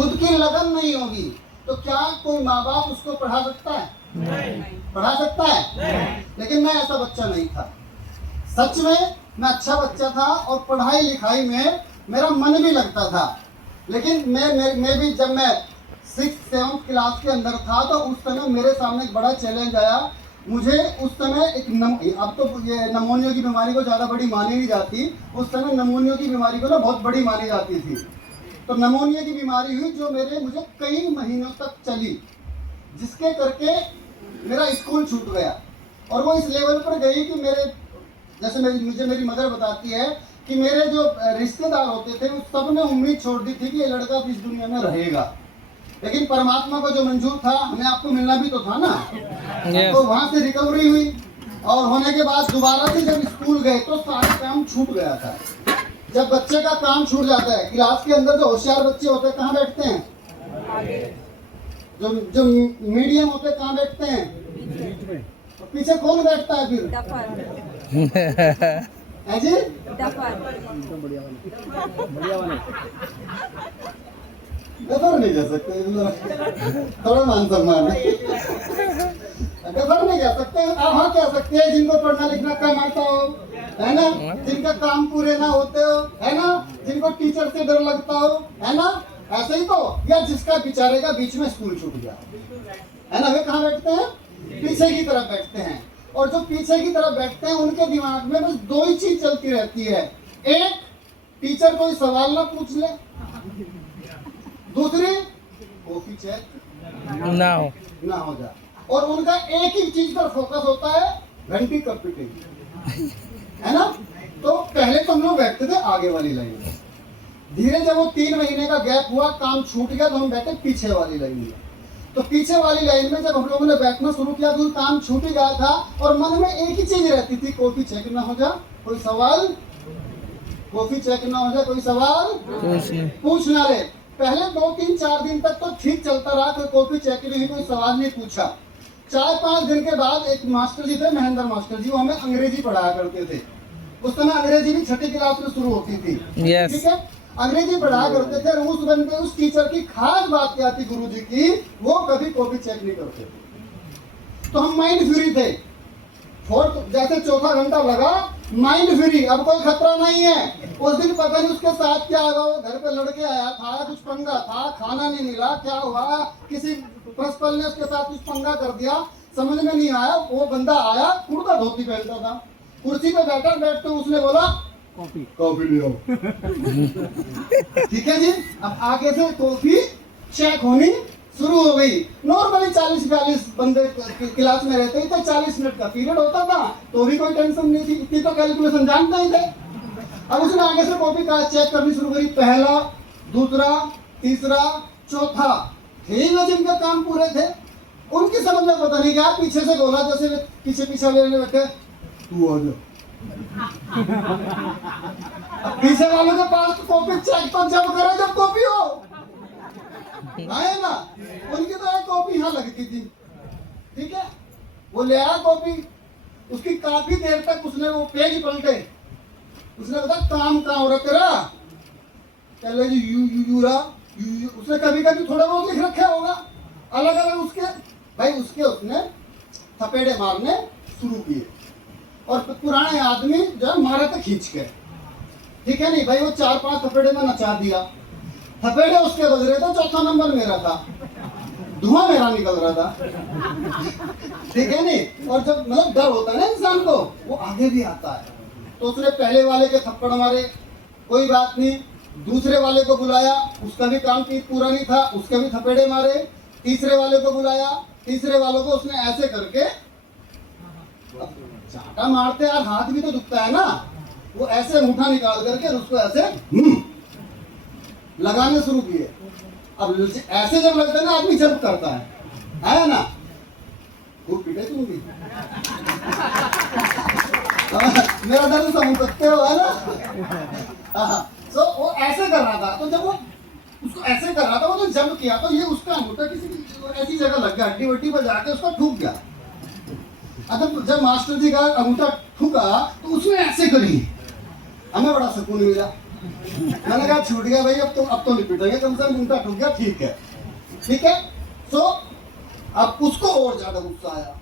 खुद की लगन नहीं होगी तो क्या कोई माँ बाप उसको पढ़ा सकता है? नहीं। पढ़ा सकता है? नहीं। लेकिन मैं ऐसा बच्चा नहीं था। सच में मैं अच्छा बच्चा था और पढ़ाई लिखाई में मेरा मन भी लगता था। लेकिन मैं भी जब मैं 6th-7th क्लास के अंदर था तो उस समय मेरे सामने एक बड़ा चैलेंज आया। मुझे उस समय अब तो ये नमोनिया की बीमारी को ज़्यादा बड़ी मानी नहीं जाती, उस समय नमोनिया की बीमारी को ना बहुत बड़ी मानी जाती थी। तो नमोनिया की बीमारी हुई जो मुझे कई महीनों तक चली, जिसके करके मेरा स्कूल छूट गया। और वो इस लेवल पर गई कि जैसे मेरी मदर बताती है कि मेरे जो रिश्तेदार होते थे उस सब ने उम्मीद छोड़ दी थी कि ये लड़का इस दुनिया में रहेगा। लेकिन परमात्मा को जो मंजूर था, हमें आपको मिलना भी तो था ना। yes. तो वहाँ से रिकवरी हुई और होने के बाद दोबारा से जब स्कूल गए तो सारा काम छूट गया था। जब बच्चे का काम छूट जाता है, क्लास के अंदर जो होशियार बच्चे होते हैं कहाँ बैठते हैं? आगे। जो मीडियम होते हैं कहाँ बैठते हैं? तो पीछे कौन बैठता है फिर? है जी? डफर नहीं कह सकते, थोड़ा मान सम्मान है। डफर नहीं कह सकते, आप हाँ कह सकते हैं जिनको पढ़ना लिखना कम आता हो, है ना, जिनका काम पूरे ना होते हो, है ना, जिनको टीचर से डर लगता हो, है ना, ऐसे ही तो, या जिसका बेचारे का बीच में स्कूल छूट गया, है ना, वे कहाँ बैठते हैं? पीछे की तरफ बैठते हैं। और जो पीछे की तरफ बैठते हैं उनके दिमाग में बस दो ही चीज चलती रहती है। एक, टीचर कोई सवाल ना पूछ ले, दूसरी कॉफी चेक ना हो जाए। और उनका एक ही चीज पर फोकस होता है, घंटी कब पिटेगी, है ना। तो पहले तो हम लोग बैठते थे आगे वाली लाइन में, धीरे जब वो 3 महीने का गैप हुआ, काम छूट गया, तो हम बैठे पीछे वाली लाइन में। तो पीछे वाली लाइन में जब हम लोगों ने बैठना शुरू किया तो काम छूट ही गया था और मन में एक ही चीज रहती थी, कॉफी चेक ना हो जाए कोई सवाल, कॉफी चेक ना हो जाए कोई सवाल पूछना रहे। पहले 2-3-4 दिन तक तो ठीक चलता रहा, कोई कॉपी चेक नहीं, कोई सवाल नहीं पूछा। 4-5 दिन के बाद एक मास्टर जी थे, महेंद्र मास्टर जी, वो हमें अंग्रेजी पढ़ाया करते थे। उस समय अंग्रेजी भी 6ठी क्लास में शुरू होती थी। yes. ठीक है, अंग्रेजी पढ़ाया करते थे। और उस बंदे उस टीचर की खास बात क्या थी गुरु जी की, वो कभी कॉपी चेक नहीं करते। तो हम माइंड फ्री थे। जैसे चौथा घंटा लगा, माइंड फ्री, अब कोई खतरा नहीं है। उस दिन पता नहीं उसके साथ क्या हुआ, वो घर पे लड़के आया था, कुछ पंगा था, खाना नहीं मिला, क्या हुआ, किसी प्रिंसिपल ने उसके साथ कुछ पंगा कर दिया, समझ में नहीं आया। वो बंदा आया, कुर्ता धोती पहनता था, कुर्सी पे बैठते उसने बोला कॉफी ले आओ। ठीक है जी, अब आगे से कॉफी चेक होनी शुरू हो गई। नॉर्मली 40-42 बंदे क्लास में रहते थे, 40 मिनट का पीरियड होता था, तो भी कोई टेंशन नहीं थी, इतनी तो कैलकुलेशन जानते ही थे। अब उसने आगे से कॉपी का चेक करनी शुरू करी, पहला, दूसरा, तीसरा, चौथा। ठीक है, जिनका काम पूरे थे उनकी समझ में पता नहीं क्या, पीछे से बोला, जैसे पीछे लेने बैठे, तू आ जा। पीछे वालों के पास कॉपी चेक तो जब करे जब कॉपी हो, आए ना, उनकी तो एक कॉपी यहाँ लगती थी। ठीक है, वो ले आया कॉपी, उसकी काफी देर तक उसने वो पेज पलटे, उसने बताया काम कहाँ हो रहा तेरा, पहले उसने कभी कभी थोड़ा बहुत लिख रखा होगा अलग अलग उसने थपेड़े मारने शुरू किए और पुराने आदमी जो मारे थे खींच के। ठीक है नहीं भाई, वो 4-5 थपेड़े में नचा दिया, थपेड़े उसके बज रहे थे, चौथा नंबर मेरा था, धुआं मेरा निकल रहा था। ठीक है नहीं, और जब मतलब डर होता है ना इंसान को, वो आगे भी आता है। तो उसने पहले वाले के थप्पड़ मारे, कोई बात नहीं, दूसरे वाले को बुलाया, उसका भी काम पूरा नहीं था, उसके भी थपेड़े मारे, तीसरे वाले को बुलाया, तीसरे वालों को उसने ऐसे करके, चाटा मारते यार हाथ भी तो दुखता है ना, वो ऐसे मुठा निकाल करके उसको ऐसे लगाने शुरू किए। अब ऐसे जब लगता है ना, आदमी जब करता है ना, खूब पीटे तुम भी। मेरा दर्द समझ सकते हो, है ना। तो वो ऐसे कर रहा था, तो जब वो उसको ऐसे कर रहा था, वो तो जब किया तो ये उसका अंगूठा किसी ऐसी जगह लग गया, हड्डी वड्डी पर जाके उसका ठूक गया। जब मास्टर जी का अंगूठा ठुका तो उसने ऐसे करी, हमें बड़ा सुकून मिला। मैंने कहा छूट गया भाई, अब तो नहीं पिटेंगे, कम से कम उनका ठुक गया, ठीक है, ठीक है। सो अब उसको और ज्यादा गुस्सा आया,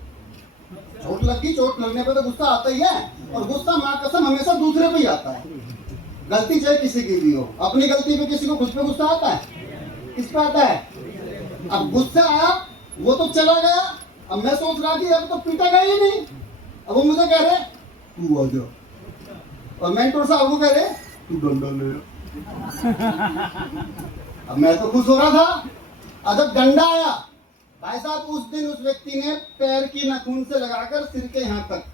चोट लगी, चोट लगने पे तो गुस्सा आता ही है, और गुस्सा माँ कसम हमेशा दूसरे पे ही आता है, गलती चाहे किसी की भी हो, अपनी गलती पे किसी को खुद पे गुस्सा आता है, किस पे आता है। अब गुस्सा आया, वो तो चला गया, अब मैं सोच रहा कि अब तो पीटेगा ही नहीं, अब वो मुझे कह रहे तू आ जा, और मेंटर साहब को कह रहे तू डंडा ले। अब मैं तो खुश हो रहा था, और जब डंडा आया भाई साहब, उस दिन उस व्यक्ति ने पैर की नाखून से लगाकर सिर के यहाँ तक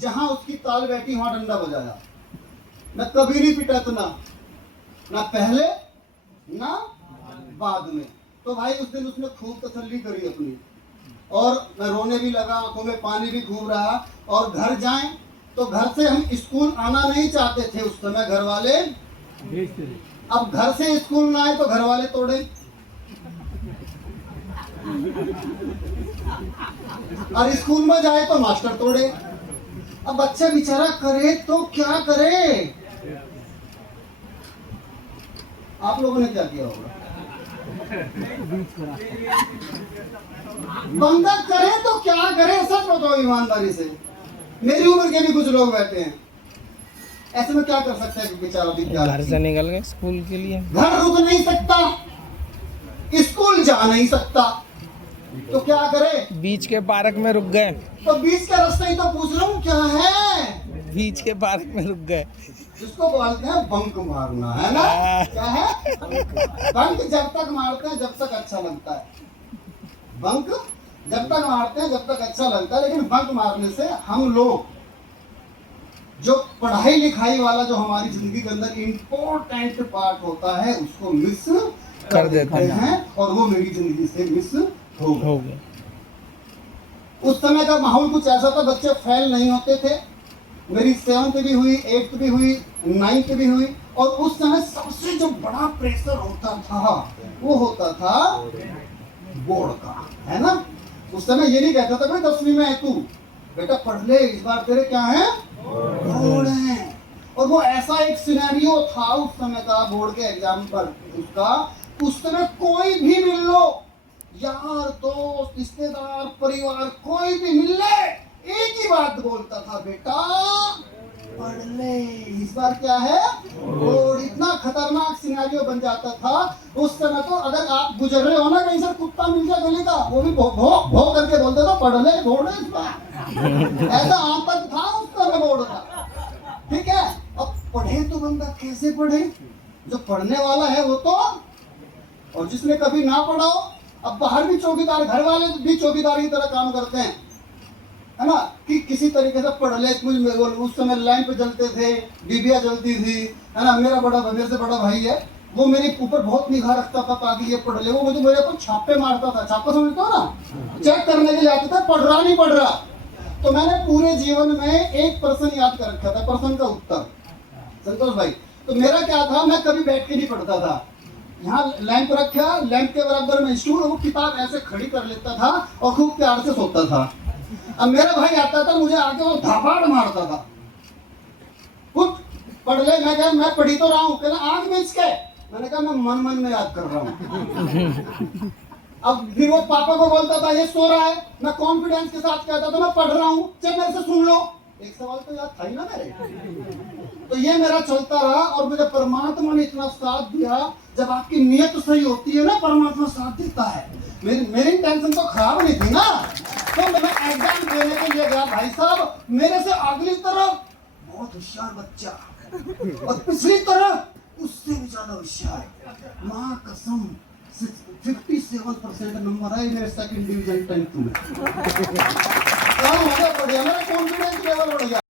जहां उसकी ताल बैठी वहां डंडा बजाया। मैं कभी नहीं पिटा इतना, ना पहले ना बाद में। तो भाई उस दिन उसने खूब तसल्ली करी अपनी, और मैं रोने भी लगा, आंखों में पानी भी खूब रहा। और घर जाएं तो घर से हम स्कूल आना नहीं चाहते थे उस समय घर वाले, अब घर से स्कूल ना आए तो घर वाले तोड़े, और स्कूल में जाए तो मास्टर तोड़े। अब बच्चा बेचारा करे तो क्या करे। आप लोगों ने क्या किया होगा? बंदा करे तो क्या करे, सच बताओ ईमानदारी से। मेरी उम्र के भी कुछ लोग बैठे हैं, ऐसे में क्या कर सकते हैं बेचारा विद्यार्थी। घर से निकल गए स्कूल के लिए, घर रुक नहीं सकता, स्कूल जा नहीं सकता, तो क्या करे? बीच के पार्क में रुक गए, तो बीच का रास्ता ही तो पूछ रहा हूँ, क्या है? बीच के पार्क में रुक गए, जिसको बोलते हैं बंक मारना, है ना? क्या है बंक? जब तक मारते हैं जब तक अच्छा लगता है, बंक जब तक मारते हैं जब तक अच्छा लगता है, लेकिन बंक मारने से हम लोग जो पढ़ाई लिखाई वाला जो हमारी जिंदगी के अंदर इम्पोर्टेंट पार्ट होता है उसको मिस कर देते हैं, और वो मेरी जिंदगी से मिस हो गया। उस समय का माहौल कुछ ऐसा था, बच्चे फेल नहीं होते थे। मेरी 7th भी हुई, 8th भी हुई, 9th भी हुई, और उस समय सबसे जो बड़ा प्रेशर होता था वो होता था बोर्ड का, है ना? उस समय ये नहीं कहता था भाई 10वीं में है तू, बेटा पढ़ ले, इस बार तेरे क्या है, बोर्ड है। और वो ऐसा एक सिनेरियो था उस समय का बोर्ड के एग्जाम पर उसका, उस समय कोई भी मिल लो, यार दोस्त रिश्तेदार परिवार कोई भी मिल ले, एक ही बात बोलता था, बेटा पढ़ ले, इस बार क्या है बोर्ड। इतना खतरनाक सिनेरियो बन जाता था उस समय। तो अगर आप गुजर रहे हो ना कहीं से, कुत्ता मिल जाए गली का, वो भी भो भो भो करके बोलता था पढ़ ले बोर्ड है इस बार। ऐसा आतंक था उस समय बोर्ड का, ठीक है। अब पढ़े तो बंदा कैसे पढ़े, जो पढ़ने वाला है वो तो, और जिसने कभी ना पढ़ा हो। अब बाहर भी चौकीदार, घर वाले भी चौकीदार की तरह काम करते हैं, है ना, कि किसी तरीके से पढ़ ले। उस समय लाइन पे चलते थे, डिबिया जलती थी, है ना। मेरा मेरे से बड़ा भाई है, वो मेरे ऊपर बहुत निगाह रखता था ताकि ये पढ़ ले। वो मुझे मेरे को छापे मारता था, छापा समझते हो ना, चेक करने के लिए आता था, पढ़ रहा नहीं पढ़ रहा। तो मैंने पूरे जीवन में एक प्रश्न याद कर रखा था, प्रश्न का उत्तर, संतोष भाई। तो मेरा क्या था, मैं कभी बैठ के नहीं पढ़ता था, यहाँ लैंप रखा, लैंप के बराबर में स्टूल, वो किताब ऐसे खड़ी कर लेता था और खूब प्यार से सोता था। अब मेरा भाई आता था, मुझे आके वो धापाड़ मारता था, उठ पढ़ ले। मैं कहा मैं पढ़ी तो रहा हूँ, कहना आंख मीच के। मैंने कहा मैं मन मन में याद कर रहा हूँ। अब फिर वो पापा को बोलता था ये सो रहा है, मैं कॉन्फिडेंस के साथ कहता था मैं पढ़ रहा हूँ, चल मेरे से सुन लो। एक सवाल तो याद था ही ना मेरे। तो ये मेरा चलता रहा, और मुझे परमात्मा ने इतना साथ दिया। जब आपकी नियत सही होती है ना, परमात्मा साथ देता है। मेरी इंटेंशन तो खराब नहीं थी ना। तो मैं एग्जाम देने के लिए गया, भाई साहब मेरे से अगली तरफ बहुत होशियार बच्चा, और पिछली तरफ उससे भी ज्यादा होशियार, माँ कसम 57% नंबर आए मेरे सेकंड डिवीजन 10th में। मेरा कॉन्फिडेंस लेवल बढ़ गया।